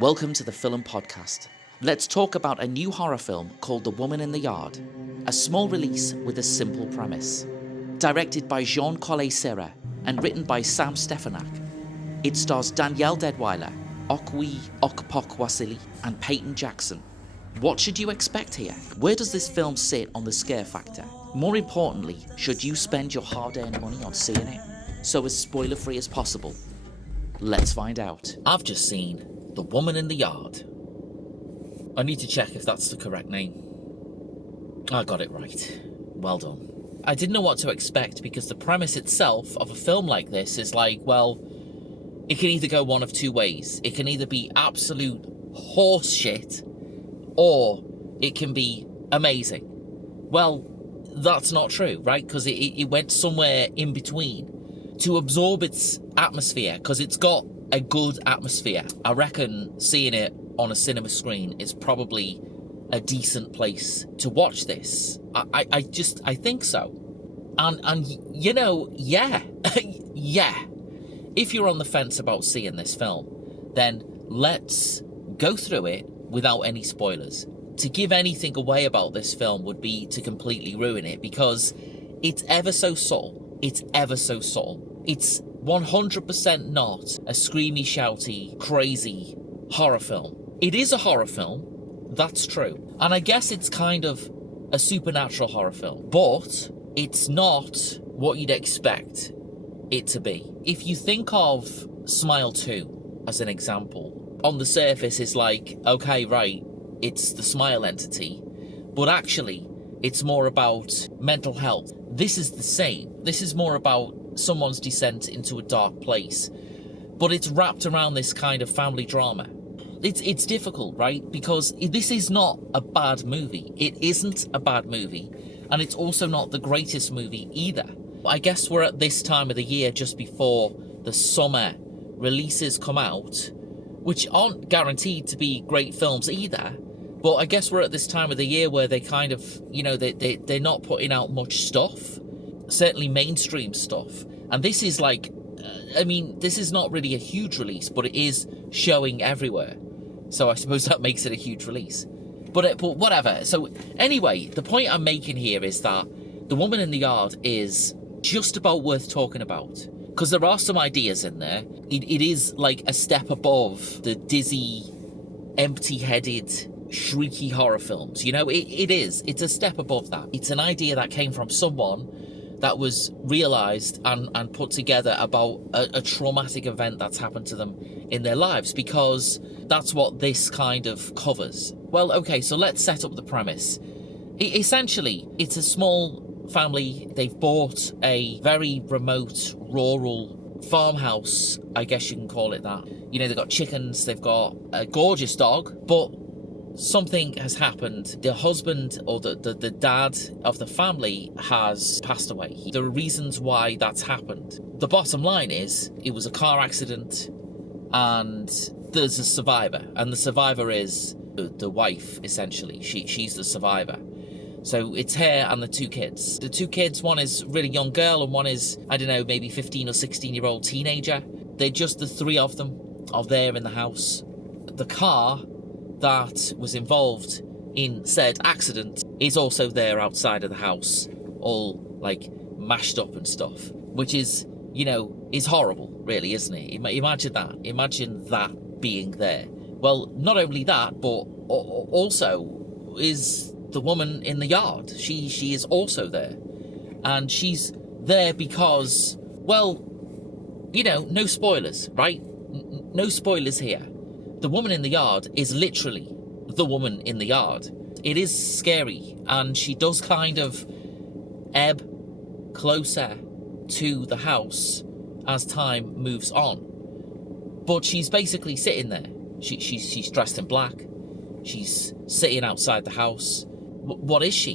Welcome to the Film Podcast. Let's talk about a new horror film called The Woman in the Yard, a small release with a simple premise. Directed by Jean Collet-Serra and written by Sam Stefanak, it stars Danielle Deadwyler, Okwe Okpokwasili, and Peyton Jackson. What should you expect here? Where does this film sit on the scare factor? More importantly, should you spend your hard-earned money on seeing it? So as spoiler-free as possible. Let's find out. I've just seen The Woman in the Yard. I need to check if that's the correct name. I got it right. Well done. I didn't know what to expect because the premise itself of a film like this is like, well, it can either go one of two ways. It can either be absolute horse shit or it can be amazing. Well, that's not true, right? Because it went somewhere in between to absorb its atmosphere, because it's got a good atmosphere. I reckon seeing it on a cinema screen is probably a decent place to watch this. I think so. And you know, yeah. Yeah. If you're on the fence about seeing this film, then let's go through it without any spoilers. To give anything away about this film would be to completely ruin it, because it's ever so subtle. It's ever so subtle. It's 100% not a screamy, shouty, crazy horror film. It is a horror film, that's true. And I guess it's kind of a supernatural horror film, but it's not what you'd expect it to be. If you think of Smile 2 as an example, on the surface it's like, okay, right, it's the Smile entity, but actually it's more about mental health. This is the same. This is more about someone's descent into a dark place, but it's wrapped around this kind of family drama. It's difficult, right? Because this is not a bad movie. It isn't a bad movie, and it's also not the greatest movie either. I guess we're at this time of the year just before the summer releases come out, which aren't guaranteed to be great films either. But I guess we're at this time of the year where they kind of, you know, they're not putting out much stuff, certainly mainstream stuff. And this is like, this is not really a huge release, but it is showing everywhere. So I suppose that makes it a huge release. But whatever. So anyway, the point I'm making here is that The Woman in the Yard is just about worth talking about, because there are some ideas in there. It is like a step above the dizzy, empty-headed, shrieky horror films. You know, it is. It's a step above that. It's an idea that came from someone that was realised and put together about a traumatic event that's happened to them in their lives, because that's what this kind of covers. Well, okay, so let's set up the premise. Essentially, it's a small family. They've bought a very remote, rural farmhouse, I guess you can call it that. You know, they've got chickens, they've got a gorgeous dog, but something has happened. The husband, or the dad of the family, has passed away. There are reasons why that's happened. The bottom line is, it was a car accident, and there's a survivor, and the survivor is the wife, essentially. She's the survivor. So it's her and the two kids. The two kids, one is a really young girl, and one is, I don't know, maybe 15 or 16-year-old teenager. They're just the three of them are there in the house. The car that was involved in said accident is also there outside of the house, all like mashed up and stuff, which is, you know, is horrible, really, isn't it? Imagine that. Imagine that being there. Well, not only that, but also is the woman in the yard. She is also there, and she's there because, well, you know, no spoilers, right? No spoilers here. The woman in the yard is literally the woman in the yard. It is scary, and she does kind of ebb closer to the house as time moves on. But she's basically sitting there. She's dressed in black. She's sitting outside the house. What is she?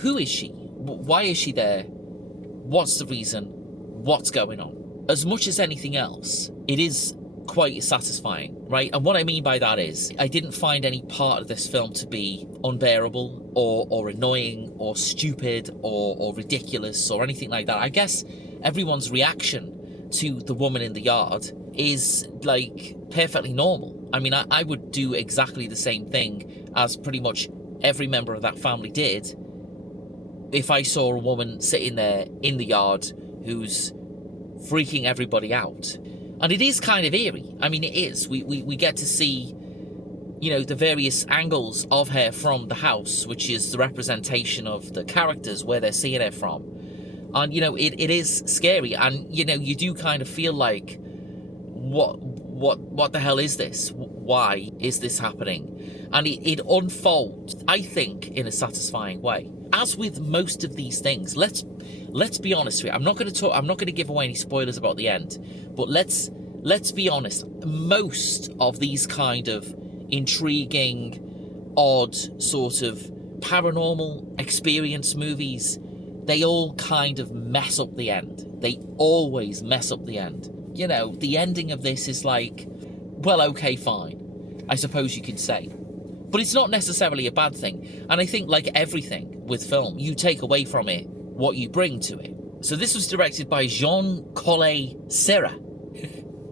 Who is she? Why is she there? What's the reason? What's going on? As much as anything else, it is quite satisfying, right? And what I mean by that is, I didn't find any part of this film to be unbearable or annoying or stupid or ridiculous or anything like that. I guess everyone's reaction to The Woman in the Yard is like perfectly normal. I mean, I would do exactly the same thing as pretty much every member of that family did if I saw a woman sitting there in the yard who's freaking everybody out. And it is kind of eerie. I mean, it is. We get to see, you know, the various angles of her from the house, which is the representation of the characters where they're seeing her from. And, you know, it is scary. And, you know, you do kind of feel like, what the hell is this? Why is this happening? And it unfolds, I think, in a satisfying way. As with most of these things, let's be honest here. I'm not going to give away any spoilers about the end, but let's be honest. Most of these kind of intriguing, odd sort of paranormal experience movies, they all kind of mess up the end. They always mess up the end. You know, the ending of this is like, well, okay, fine, I suppose you could say. But it's not necessarily a bad thing. And I think, like everything with film, you take away from it what you bring to it. So this was directed by Jean Collet-Serra.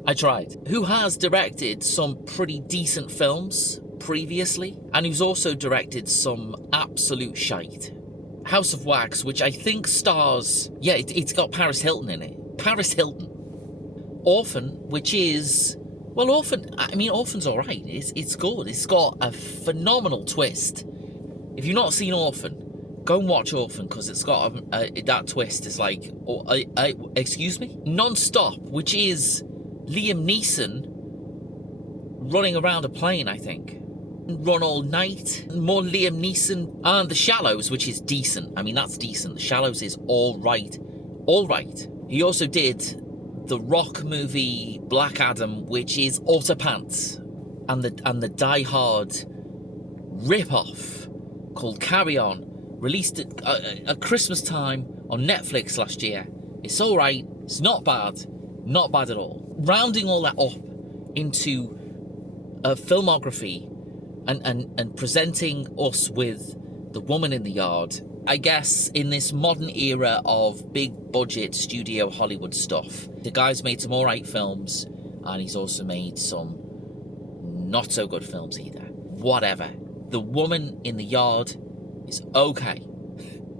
I tried. Who has directed some pretty decent films previously, and who's also directed some absolute shite. House of Wax, which I think stars... Yeah, it's got Paris Hilton in it. Paris Hilton. Orphan, which is... Well, Orphan's alright. It's good. It's got a phenomenal twist. If you've not seen Orphan, go and watch Orphan, because it's got that twist. It's like... excuse me? Non-Stop, which is Liam Neeson running around a plane, I think. Run All Night. More Liam Neeson. And The Shallows, which is decent. I mean, that's decent. The Shallows is alright. Alright. He also did the Rock movie Black Adam, which is utter pants, and the Die Hard rip-off called Carry On, released at Christmas time on Netflix last year. It's alright, it's not bad at all. Rounding all that up into a filmography and presenting us with The Woman in the Yard, I guess in this modern era of big budget studio Hollywood stuff, the guy's made some alright films, and he's also made some not so good films either. Whatever. The Woman in the Yard is okay.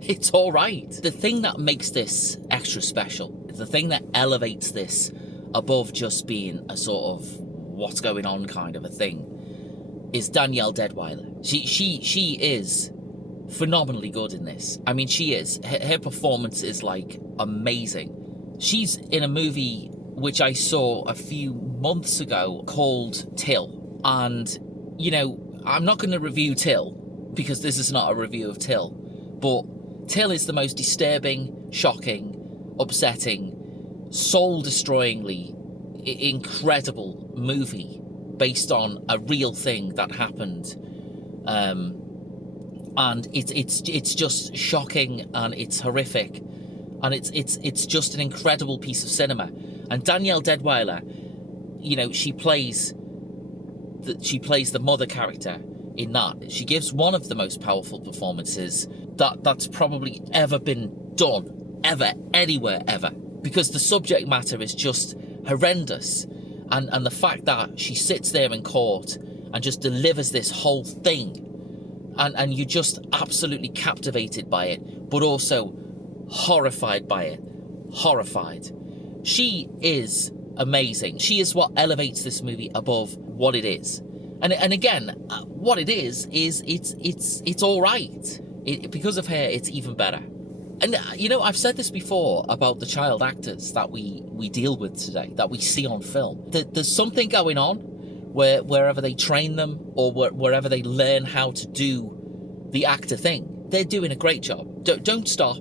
It's alright. The thing that makes this extra special, the thing that elevates this above just being a sort of what's going on kind of a thing, is Danielle Deadwyler. She is phenomenally good in this. I mean, she is. Her performance is like amazing. She's in a movie which I saw a few months ago called Till. And, you know, I'm not going to review Till because this is not a review of Till. But Till is the most disturbing, shocking, upsetting, soul-destroyingly incredible movie based on a real thing that happened. And it's just shocking, and it's horrific, and it's just an incredible piece of cinema. And Danielle Deadwyler, you know, she plays the mother character in that. She gives one of the most powerful performances that's probably ever been done, ever, anywhere, ever, because the subject matter is just horrendous, and the fact that she sits there in court and just delivers this whole thing. And you're just absolutely captivated by it, but also horrified by it. Horrified. She is amazing. She is what elevates this movie above what it is. And again, what it is it's all right. Because of her, it's even better. And, you know, I've said this before about the child actors that we deal with today, that we see on film. There's something going on wherever they train them or wherever they learn how to do the actor thing, they're doing a great job. Don't stop.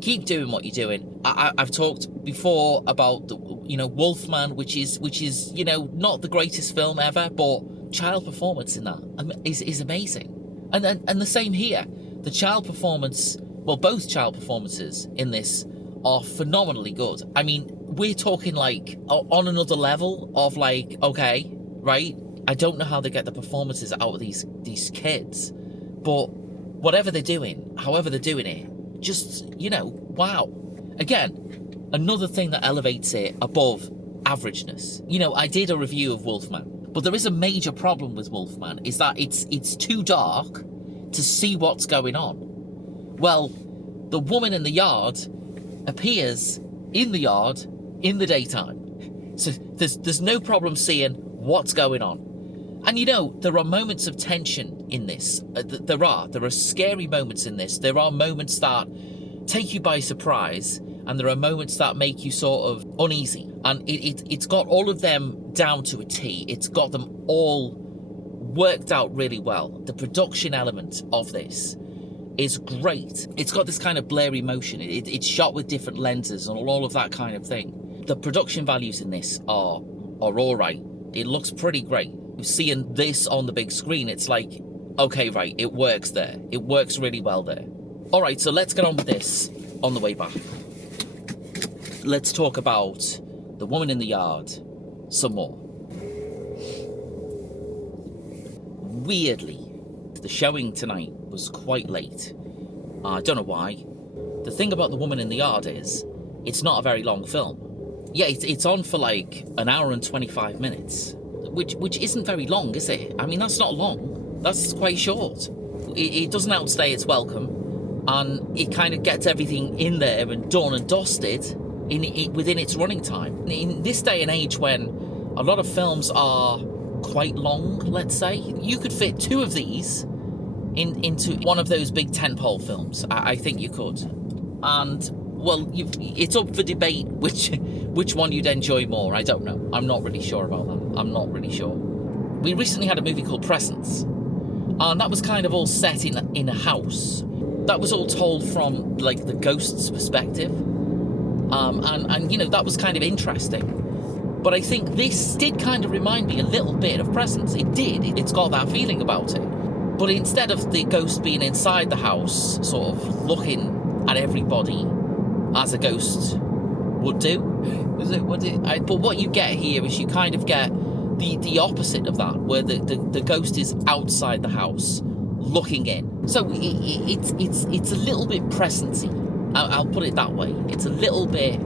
Keep doing what you're doing. I've talked before about Wolfman, which is not the greatest film ever, but child performance in that is amazing. And the same here. The child performance, well, both child performances in this are phenomenally good. I mean, we're talking like on another level of like, okay, right? I don't know how they get the performances out of these kids, but whatever they're doing, however they're doing it, just, wow. Again, another thing that elevates it above averageness. I did a review of Wolfman, But there is a major problem with Wolfman, is that it's too dark to see what's going on. Well, the woman in the yard appears in the yard in the daytime. So there's no problem seeing what's going on. And there are moments of tension in this. There are scary moments in this. There are moments that take you by surprise, and there are moments that make you sort of uneasy. And it's got all of them down to a T. It's got them all worked out really well. The production element of this is great. It's got this kind of blurry motion. It's shot with different lenses and all of that kind of thing. The production values in this are all right. It looks pretty great. Seeing this on the big screen, it's like, okay, right, it works there. It works really well there. All right, so let's get on with this on the way back. Let's talk about The Woman in the Yard some more. Weirdly, the showing tonight was quite late. I don't know why. The thing about The Woman in the Yard is, it's not a very long film. Yeah, it's on for like an hour and 25 minutes. Which isn't very long, is it? I mean, that's not long. That's quite short. It doesn't outstay its welcome, and it kind of gets everything in there and done and dusted within its running time. In this day and age, when a lot of films are quite long, let's say, you could fit 2 of these into one of those big tentpole films. I think you could. And well, it's up for debate which one you'd enjoy more. I don't know. I'm not really sure about that. I'm not really sure. We recently had a movie called Presence, and that was kind of all set in a house. That was all told from like the ghost's perspective, and that was kind of interesting. But I think this did kind of remind me a little bit of Presence. It did. It's got that feeling about it. But instead of the ghost being inside the house, sort of looking at everybody as a ghost would do. But what you get here is you kind of get the opposite of that, where the ghost is outside the house looking in. So it's a little bit presency. I'll put it that way. It's a little bit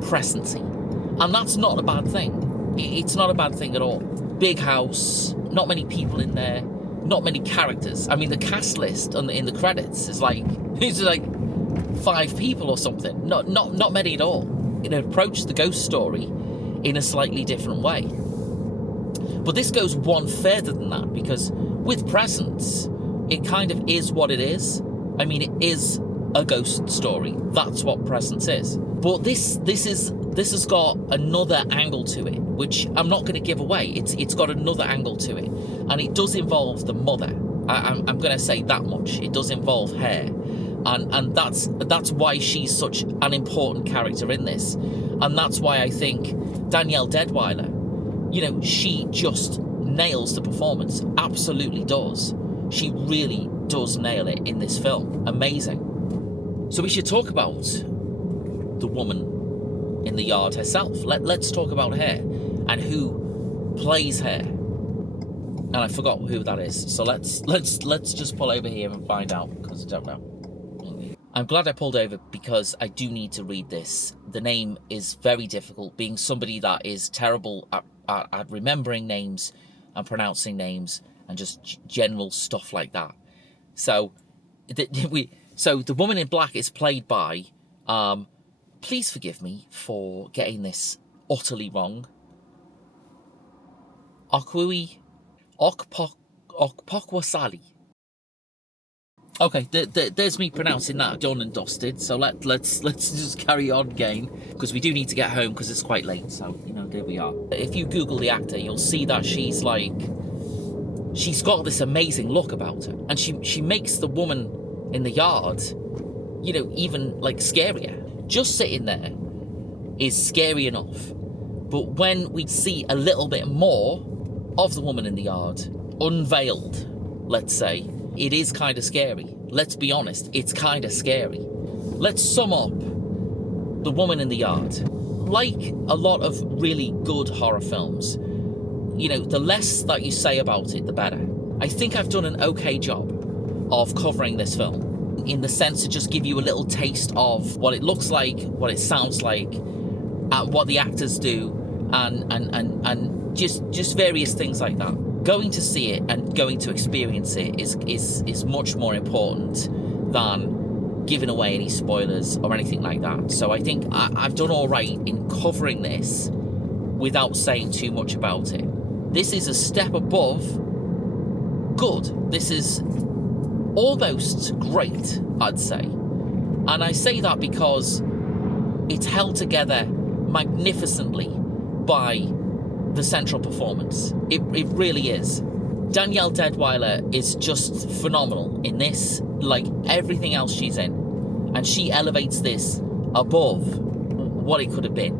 presency. And that's not a bad thing. It's not a bad thing at all. Big house, not many people in there, not many characters. I mean, the cast list in the credits is like 5 people or something. Not many at all. It approached the ghost story in a slightly different way. But this goes one further than that, because with Presence, it kind of is what it is. I mean, it is a ghost story. That's what Presence is. But this has got another angle to it, which I'm not going to give away. It's got another angle to it, and it does involve the mother. I'm going to say that much. It does involve her. And that's why she's such an important character in this. And that's why I think Danielle Deadwyler, she just nails the performance. Absolutely does. She really does nail it in this film. Amazing. So we should talk about the woman in the yard herself. Let's talk about her and who plays her. And I forgot who that is. So let's just pull over here and find out, because I don't know. I'm glad I pulled over, because I do need to read this. The name is very difficult, being somebody that is terrible at remembering names and pronouncing names and just general stuff like that. So the woman in black is played by, please forgive me for getting this utterly wrong, Okui Okpokwasali. Okay, there's me pronouncing that done and dusted. So let's just carry on again, because we do need to get home, because it's quite late. So there we are. If you Google the actor, you'll see that she's got this amazing look about her, and she makes the woman in the yard, even like scarier. Just sitting there is scary enough, but when we see a little bit more of the woman in the yard unveiled, let's say, it is kind of scary. Let's be honest, it's kind of scary. Let's sum up The Woman in the Yard. Like a lot of really good horror films, the less that you say about it, the better. I think I've done an okay job of covering this film, in the sense to just give you a little taste of what it looks like, what it sounds like, what the actors do, and just various things like that. Going to see it and going to experience it is much more important than giving away any spoilers or anything like that. So I think I've done all right in covering this without saying too much about it. This is a step above good. This is almost great, I'd say. And I say that because it's held together magnificently by the central performance. It really is. Danielle Deadwyler is just phenomenal in this, like everything else she's in. And she elevates this above what it could have been,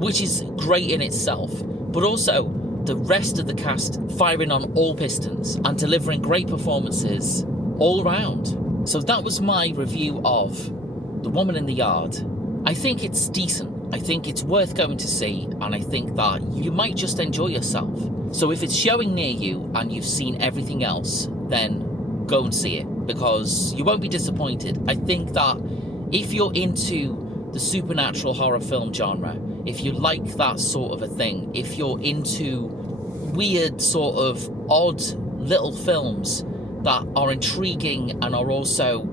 which is great in itself. But also, the rest of the cast firing on all pistons and delivering great performances all around. So that was my review of The Woman in the Yard. I think it's decent. I think it's worth going to see, and I think that you might just enjoy yourself. So if it's showing near you and you've seen everything else, then go and see it, because you won't be disappointed. I think that if you're into the supernatural horror film genre, if you like that sort of a thing, if you're into weird sort of odd little films that are intriguing and are also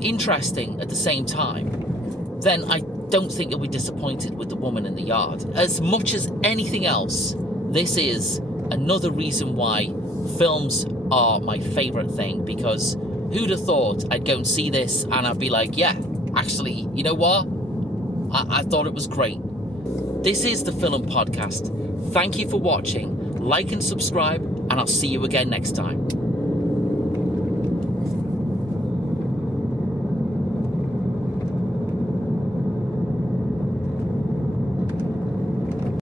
interesting at the same time, then I don't think you'll be disappointed with The Woman in the Yard. As much as anything else, this is another reason why films are my favourite thing, because who'd have thought I'd go and see this and I'd be like, yeah, actually, you know what? I thought it was great. This is the Film Podcast. Thank you for watching. Like and subscribe, and I'll see you again next time.